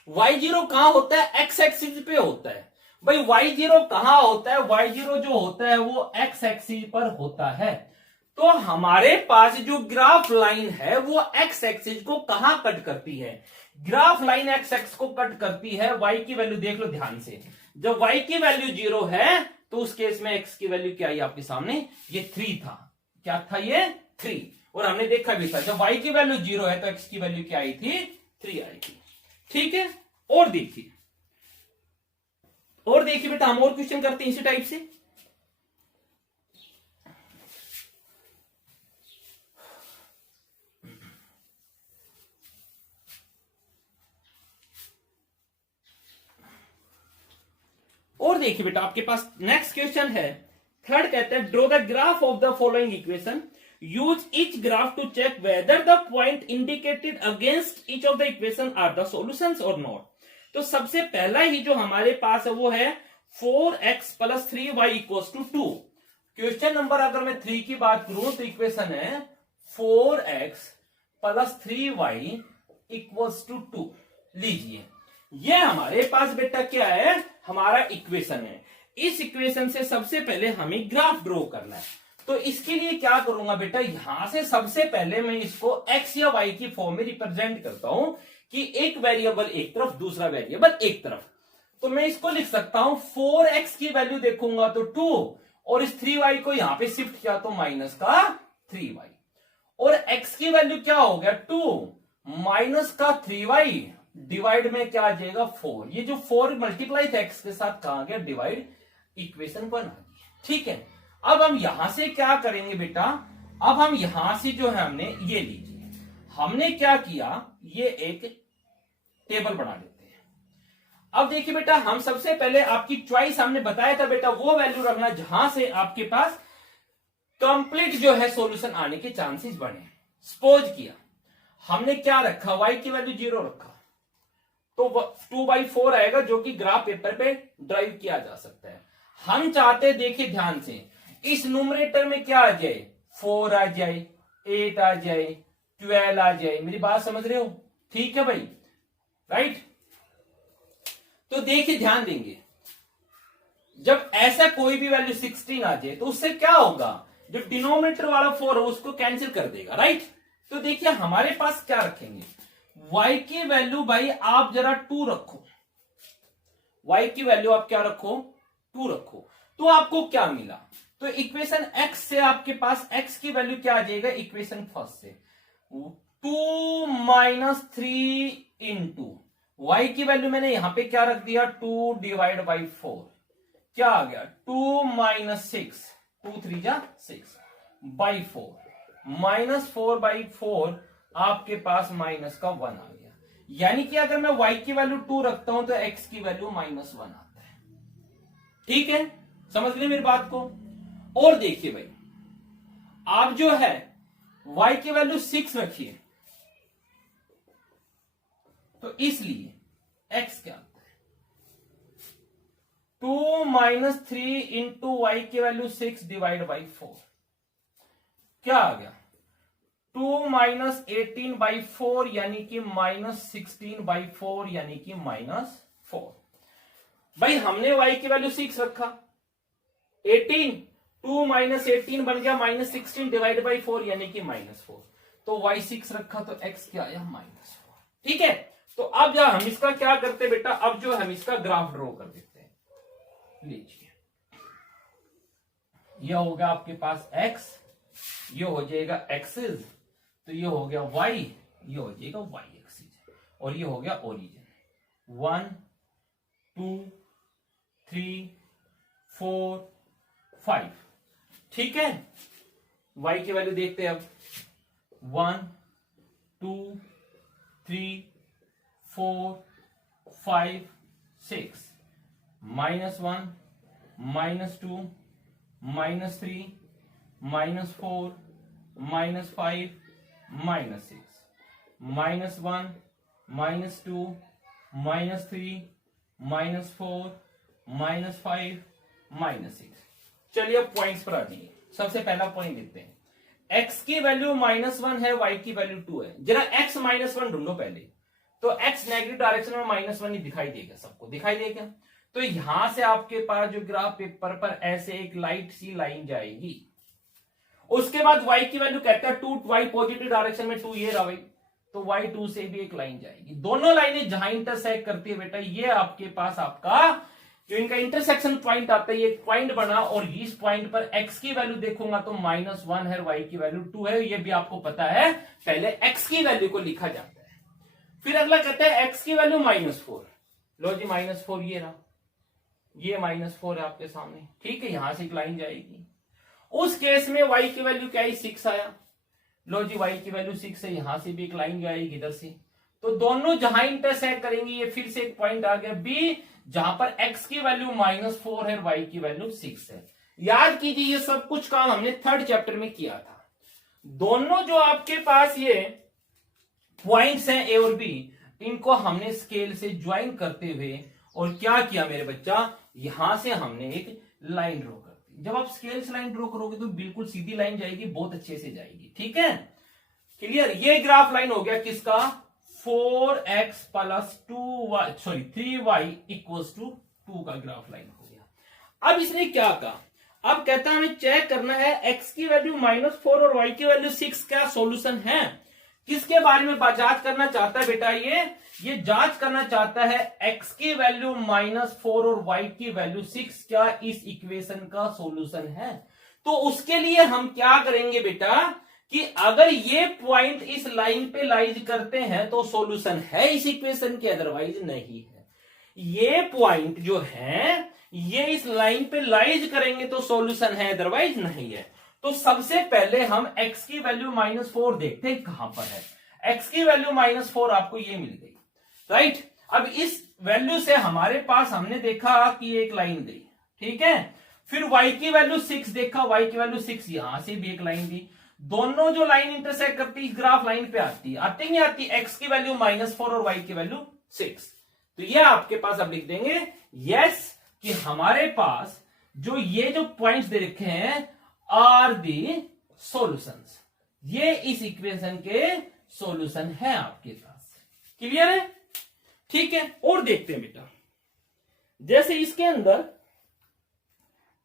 y0 कहां होता है, x एक्सिस पे होता है। भाई y0 कहां होता है, y0 जो होता है वो x एक्सिस पर होता है। तो हमारे पास जो ग्राफ लाइन है वो x एक्सिस को कहां कट करती है, ग्राफ लाइन x एक्सिस को कट करती है। y की वैल्यू देख लो ध्यान से, जब y की वैल्यू 0 है तो उस केस में x की वैल्यू क्या आई आपके सामने, ये 3 था। क्या था ये 3, और हमने देखा भी था जब y की वैल्यू 0 है तो x की वैल्यू क्या आई थी 3 आई थी। ठीक है, और देखिए बेटा हम और क्वेश्चन करते हैं इसी टाइप से। और देखिए बेटा आपके पास नेक्स्ट क्वेश्चन है, थर्ड कहते हैं draw the graph of the following equation, use each graph to check whether the point indicated against each of the equation are the solutions और नॉट। तो सबसे पहला ही जो हमारे पास है वो है 4x + 3y = 2। क्वेश्चन नंबर अगर मैं 3 की बात करूं तो इक्वेशन है 4x + 3y = 2। लीजिए ये हमारे पास बेटा क्या है, हमारा इक्वेशन है। इस इक्वेशन से सबसे पहले हमें ग्राफ ड्रॉ करना है, तो इसके लिए क्या करूंगा बेटा, यहां से सबसे पहले मैं इसको x या y की फॉर्म में रिप्रेजेंट करता हूं कि एक वेरिएबल एक तरफ दूसरा वेरिएबल एक तरफ। तो मैं इसको लिख सकता हूं 4x की वैल्यू देखूंगा तो 2, और इस 3y को यहां पे शिफ्ट किया तो -3y, और x की वैल्यू क्या हो गया 2 -3y डिवाइड में क्या आ जाएगा 4। ये जो 4 मल्टीप्लाई था x के साथ कहां गया डिवाइड, इक्वेशन 1 आ गई। ठीक है, अब हम यहां से क्या करेंगे बेटा, अब हम यहां से जो है हमने ये लीजिए, हमने क्या किया, ये एक टेबल बना लेते हैं। अब देखिए बेटा हम सबसे पहले आपकी चॉइस हमने बताया था बेटा वो वैल्यू रखना जहां से आपके पास कंप्लीट जो है सॉल्यूशन आने के चांसेस बने। सपोज किया हमने क्या रखा, y की वैल्यू 0 रखा, तो 2/4 आएगा, जो कि ग्राफ पेपर पे ड्राइव किया जा सकता है। हम चाहते, देखिए ध्यान से, इस न्यूमरेटर में क्या आ जाए, 4 आ जाए, 8 आ जाए, 12 आ जाए। मेरी बात समझ रहे हो? ठीक है भाई, राइट। तो देखिए ध्यान देंगे, जब ऐसा कोई भी वैल्यू 16 आ जाए तो उससे क्या होगा, जो डिनोमिनेटर वाला 4 है उसको कैंसिल कर देगा, राइट। तो देखिए हमारे पास क्या रखेंगे, y की वैल्यू भाई आप जरा 2 रखो, y की वैल्यू आप क्या रखो, 2 रखो। तो आपको क्या मिला, तो इक्वेशन x से आपके पास x की वैल्यू क्या आ जाएगा, इक्वेशन फर्स्ट से 2 माइनस 3 इंटू y की वैल्यू मैंने यहां पे क्या रख दिया, 2 डिवाइड बाई 4, क्या आ गया 2 माइनस 6, 2 3 जा 6 बाई 4, माइनस 4 बाई 4 आपके पास माइनस का 1 आ गया। यानी कि अगर मैं y की वैल्यू 2 रखता हूं तो x की वैल्यू -1 आता है। ठीक है, समझ लिया मेरी बात को। और देखिए भाई, आप जो है y की वैल्यू 6 रखिए, तो इसलिए x क्या आता है, 2 माइनस 3 इंटू वाई की वैल्यू 6 डिवाइड बाई 4, क्या आ गया 2 माइनस 18 बाई 4, यानी कि -16 बाई 4, यानी कि -4। भाई हमने y की वैल्यू 6 रखा, 18 2 माइनस 18 बन गया -16 डिवाइड बाई 4, यानी कि -4। तो y 6 रखा तो x क्या आया, -4। ठीक है, तो अब हम इसका क्या करते बेटा, अब जो हम इसका ग्राफ ड्रॉ कर देते हैं। लीजिए, यह होगा आपके पास x, ये हो जाएगा एक्सिस, तो ये हो गया y, ये हो जाएगा y एक्सिस, और ये हो गया ओरिजिन 1 2 3 4 5। ठीक है, y की वैल्यू देखते हैं अब, 1 2 3 4 5 6, -1 -2 -3 -4 -5 -6, -1 -2 -3 -4 -5 -6। चलिए अब पॉइंट्स पर आ जाइए। सबसे पहला पॉइंट देखते हैं, x की वैल्यू -1 है, y की वैल्यू 2 है। जरा x -1 ढूंढो पहले, तो x नेगेटिव डायरेक्शन में -1 ही दिखाई देगा, सबको दिखाई देगा। तो यहां से आपके पास जो ग्राफ पेपर पर ऐसे एक लाइट सी लाइन जाएगी। उसके बाद y की वैल्यू कहता है 2, y पॉजिटिव डायरेक्शन में 2, ये रहा भाई, तो y2 से भी एक लाइन जाएगी। दोनों लाइनें जहां इंटरसेक्ट करती है बेटा, ये आपके पास आपका जो इनका इंटरसेक्शन पॉइंट आता है, ये पॉइंट बना, और इस पॉइंट पर x की वैल्यू देखूंगा तो -1 है, y की वैल्यू 2 है। ये भी आपको पता है, पहले x की वैल्यू को लिखा जाता है। फिर अगला कहता है x की वैल्यू -4, लो जी -4, ये रहा, ये -4 है आपके सामने। ठीक है, यहां से एक लाइन जाएगी। उस केस में y की वैल्यू क्या है, 6 आया, लो जी y की वैल्यू 6 है, यहां से भी एक लाइन जाएगी इधर से। तो दोनों जहां इंटरसेक्ट करेंगे, ये फिर से एक पॉइंट आ गया B, जहां पर x की वैल्यू -4 है, y की वैल्यू 6 है। याद कीजिए, ये सब कुछ काम हमने 3rd चैप्टर में किया था। दोनों जो आपके पास ये पॉइंट्स हैं A और B, इनको हमने स्केल से ज्वाइन करते हुए और क्या किया मेरे बच्चा, यहां से हमने एक लाइन ड्रॉ कर दी। जब आप स्केल से लाइन ड्रॉ करोगे तो बिल्कुल सीधी लाइन जाएगी, बहुत अच्छे से जाएगी। ठीक है, क्लियर। ये ग्राफ लाइन हो गया किसका, 4x plus 3y equals to 2 का ग्राफ लाइन हो गया। अब इसने क्या कहा, अब कहता है हमें चेक करना है x की वैल्यू -4 और y की वैल्यू 6 क्या सोल्यूशन है। किसके बारे में जांच करना चाहता है बेटा, ये जांच करना चाहता है x की वैल्यू -4 और y की वैल्यू 6 क्या इस इक्वेशन का सॉल्यूशन है। तो उसके लिए हम क्या करेंगे बेटा, कि अगर ये पॉइंट इस लाइन पे लाइज करते हैं तो सॉल्यूशन है इस इक्वेशन के, अदरवाइज नहीं है। ये पॉइंट जो है ये इस लाइन पे लाइज करेंगे तो सॉल्यूशन है, अदरवाइज नहीं है। तो सबसे पहले हम x की वैल्यू -4 देखते हैं कहां पर है। x की वैल्यू -4 आपको ये मिल गई, राइट। अब इस वैल्यू से हमारे पास हमने देखा कि एक लाइन गई, ठीक है। फिर y की वैल्यू 6 देखा, y की वैल्यू 6, यहां से भी एक लाइन दी। दोनों जो लाइन इंटरसेक्ट करती है ग्राफ लाइन पे आती है, आती नहीं आती, x की वैल्यू -4 और y की वैल्यू 6। तो ये आपके पास अब लिख देंगे यस कि हमारे पास जो ये जो पॉइंट्स दे रखे हैं आर दी सॉल्यूशंस, ये इस इक्वेशन के सॉल्यूशन है आपके पास। क्लियर है? ठीक है, और देखते हैं बेटा, जैसे इसके अंदर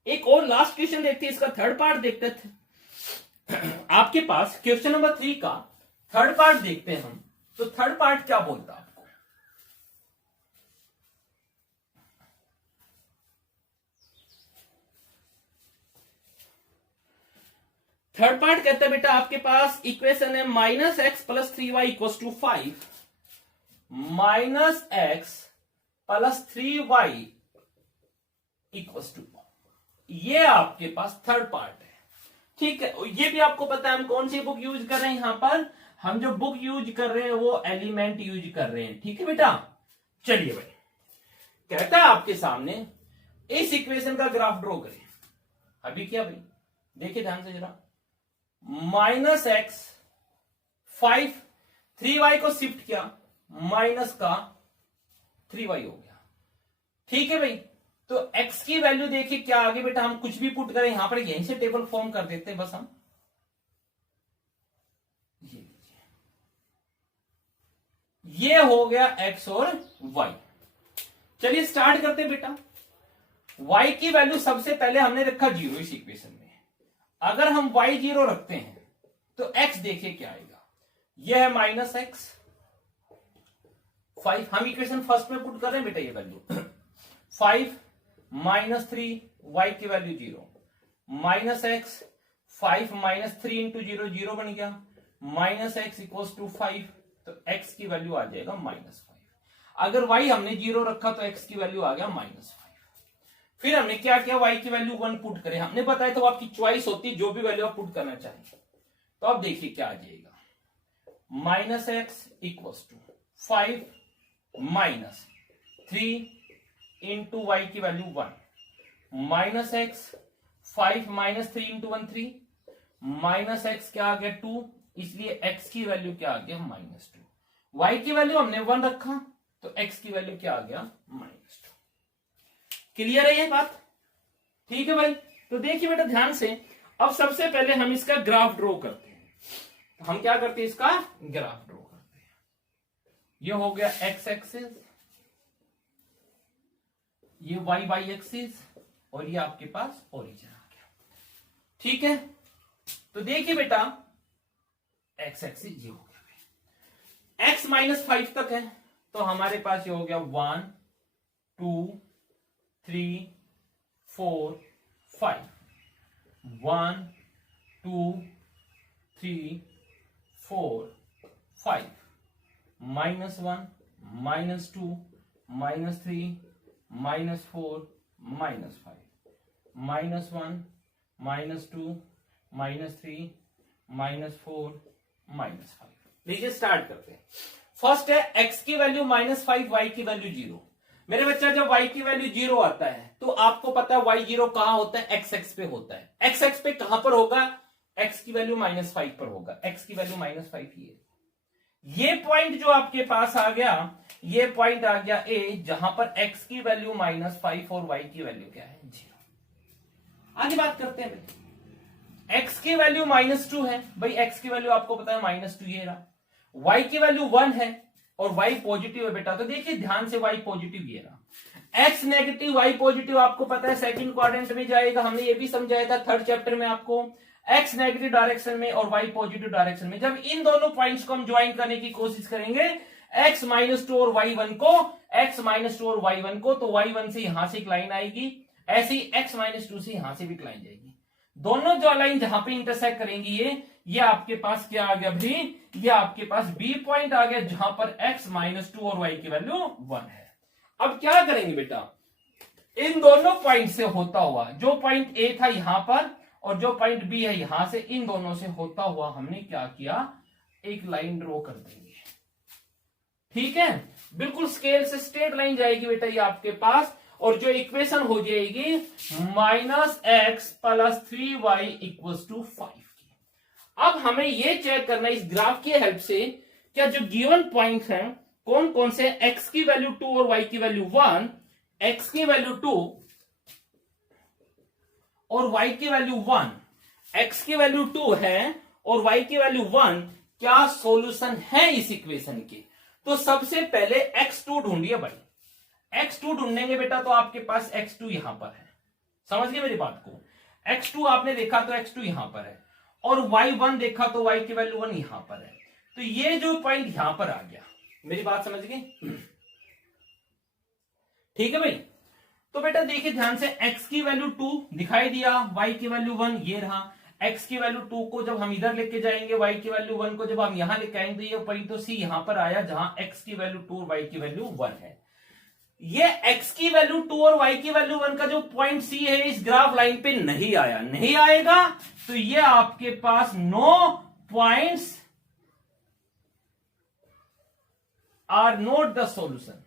एक और लास्ट क्वेश्चन देखते हैं, इसका थर्ड पार्ट देखते थे। आपके पास क्वेश्चन नंबर 3 का थर्ड पार्ट देखते हैं हम। तो थर्ड पार्ट क्या बोलता है आपको? थर्ड पार्ट कहता है बेटा आपके पास इक्वेशन है -x + 3y = 5 -x + 3y = 1। ये आपके पास थर्ड पार्ट है। ठीक है, ये भी आपको पता है हम कौन सी बुक यूज कर रहे हैं। यहां पर हम जो बुक यूज कर रहे हैं वो एलिमेंट यूज कर रहे हैं। ठीक है बेटा, चलिए भाई, कहता है आपके सामने इस इक्वेशन का ग्राफ ड्रॉ करें। अभी क्या भाई, देखिए ध्यान से जरा, -x 5 3y को शिफ्ट किया, माइनस का 3y हो गया। ठीक है भाई, तो x की वैल्यू देखिए क्या आगे बेटा, हम कुछ भी पुट करें यहां पर यहीं से टेबल फॉर्म कर देते हैं बस हम। ये हो गया x और y। चलिए स्टार्ट करते हैं बेटा। y की वैल्यू सबसे पहले हमने रखा 0 इस इक्वेशन में। अगर हम y 0 रखते हैं तो x देखिए क्या आएगा। यह है -x 5, हम इक्वेशन फर्स्ट में पुट कर रहे हैं बेटा ये वैल्यू 5 -3 y की वैल्यू 0 -x 5 -3 इंटू 0 0 बन गया -x = 5, तो x की वैल्यू आ जाएगा -5। अगर y हमने 0 रखा तो x की वैल्यू आ गया -5। फिर हमने क्या किया, y की वैल्यू 1 पुट करें। हमने बताया तो आपकी चॉइस होती है जो भी वैल्यू आप पुट करना चाहें। तो अब देखिए क्या आ जाएगा, -x = 5 -3 इंटू y की वैल्यू 1 -x 5 -3 इंटू 1 3 -x क्या आ गया 2, इसलिए x की वैल्यू क्या आ गया -2। y की वैल्यू हमने 1 रखा तो x की वैल्यू क्या आ गया -2। क्लियर है ये बात? ठीक है भाई, तो देखिए बेटा ध्यान से, अब सबसे पहले हम इसका ग्राफ ड्रॉ करते हैं। तो हम क्या करते हैं, इसका ग्राफ ड्रॉ करते हैं। ये हो गया x एक्सिस, ये y एक्सिस, और ये आपके पास ओरिजिन आ गया। ठीक है, तो देखिए बेटा x एक्सिस ये हो गया, x -5 तक है तो हमारे पास ये हो गया 1 2 3 4 5 1 2 3 4 5 -1 -2 -3 -4 -5 -1 -2 -3 -4 -5। लीजिए स्टार्ट करते हैं। फर्स्ट है x की वैल्यू -5, y की वैल्यू 0। मेरे बच्चा जब y की वैल्यू 0 आता है तो आपको पता है y 0 कहां होता है, x एक्स पे होता है। x एक्स पे कहां पर होगा, x की वैल्यू -5 पर होगा। x की वैल्यू -5 ये पॉइंट जो आपके पास आ गया, ये पॉइंट आ गया A, जहां पर x की वैल्यू -5 और y की वैल्यू क्या है 0। आगे बात करते हैं भाई, x की वैल्यू -2 है भाई, x की वैल्यू आपको पता है -2 ये रहा। y की वैल्यू 1 है और y पॉजिटिव है बेटा, तो देखिए ध्यान से y पॉजिटिव ये रहा। x नेगेटिव y पॉजिटिव आपको पता है सेकंड क्वाड्रेंट में जाएगा, हमने ये भी समझाया था थर्ड चैप्टर में आपको। x नेगेटिव डायरेक्शन में और y पॉजिटिव डायरेक्शन में, जब इन दोनों पॉइंट्स को हम ज्वाइन करने की कोशिश करेंगे x -2 और y1 को, x -2 और y1 को, तो y1 से यहां से एक लाइन आएगी, ऐसे ही x -2 से यहां से भी लाइन जाएगी। दोनों जो लाइन जहां पे इंटरसेक्ट करेंगी ये आपके पास क्या आ गया भाई, ये आपके पास B पॉइंट आ गया जहां पर x -2 और y की वैल्यू 1 है। अब क्या करेंगे बेटा, इन दोनों पॉइंट से होता हुआ, जो पॉइंट A था यहां पर और जो पॉइंट B है यहां से, इन दोनों से होता हुआ हमने क्या किया, एक लाइन ड्रॉ कर देंगे। ठीक है, बिल्कुल स्केल से स्ट्रेट लाइन जाएगी बेटा ये आपके पास, और जो इक्वेशन हो जाएगी -x + 3y = 5 की। अब हमें ये चेक करना इस ग्राफ की हेल्प से, क्या जो गिवन पॉइंट है कौन कौन से, x की वैल्यू 2 और y की वैल्यू 1, x की वैल्यू 2 और y की वैल्यू 1, x की वैल्यू 2 है और y की वैल्यू 1, क्या सॉल्यूशन है इस इक्वेशन की? तो सबसे पहले x2 ढूंढिए भाई। x2 ढूंढेंगे बेटा तो आपके पास x2 यहां पर है, समझ गए मेरी बात को। x2 आपने देखा तो x2 यहां पर है, और y1 देखा तो y की वैल्यू 1 यहां पर है। तो ये जो पॉइंट यहां पर आ गया, मेरी बात समझ गए? ठीक है भाई। तो बेटा देखिए ध्यान से, x की वैल्यू 2 दिखाई दिया, y की वैल्यू 1 ये रहा। x की वैल्यू 2 को जब हम इधर लेके जाएंगे, y की वैल्यू 1 को जब हम यहां लेके आएंगे, तो ये पॉइंट तो c यहां पर आया जहां x की वैल्यू 2 और y की वैल्यू 1 है। ये x की वैल्यू 2 और y की वैल्यू 1 का जो पॉइंट c है इस ग्राफ लाइन पे नहीं आया, नहीं आएगा तो ये आपके पास no points are not the solution.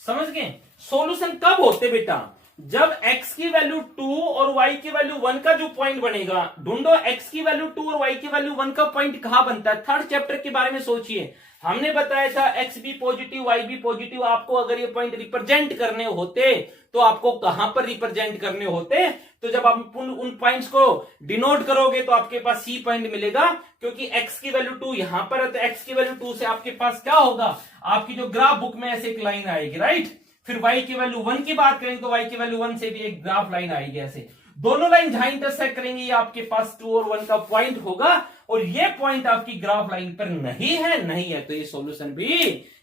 समझ गए? सॉल्यूशन कब होते बेटा? जब x की वैल्यू 2 और y की वैल्यू 1 का जो पॉइंट बनेगा। ढूंढो x की वैल्यू 2 और y की वैल्यू 1 का पॉइंट कहां बनता है। थर्ड चैप्टर के बारे में सोचिए, हमने बताया था x भी पॉजिटिव y भी पॉजिटिव। आपको अगर ये पॉइंट रिप्रेजेंट करने होते तो आपको कहां पर रिप्रेजेंट करने होते? तो जब आप उन पॉइंट्स को डिनोट करोगे तो आपके पास सी पॉइंट मिलेगा, क्योंकि x की वैल्यू 2 यहां पर है तो x की वैल्यू 2 से आपके पास क्या होगा, आपकी जो ग्राफ बुक में ऐसे एक लाइन आएगी, राइट। फिर y की वैल्यू 1 की बात करेंगे तो y की वैल्यू 1 से भी एक ग्राफ लाइन आएगी ऐसे। दोनों लाइन जहां इंटरसेक्ट करेंगे ये आपके पास 2 और 1 का पॉइंट होगा, और ये पॉइंट आपकी ग्राफ लाइन पर नहीं है, नहीं है तो ये सॉल्यूशन भी,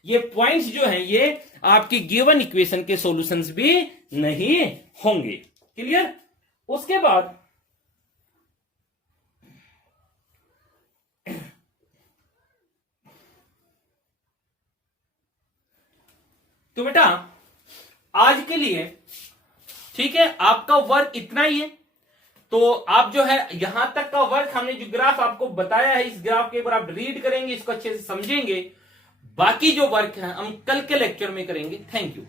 ये पॉइंट्स जो हैं ये आपकी गिवन इक्वेशन के सॉल्यूशंस भी नहीं होंगे। क्लियर? उसके बाद तो बेटा आज के लिए ठीक है, आपका वर्क इतना ही है। तो आप जो है यहां तक का वर्क, हमने जो ग्राफ आपको बताया है इस ग्राफ के ऊपर आप रीड करेंगे, इसको अच्छे से समझेंगे। बाकी जो वर्क है हम कल के लेक्चर में करेंगे। Thank you.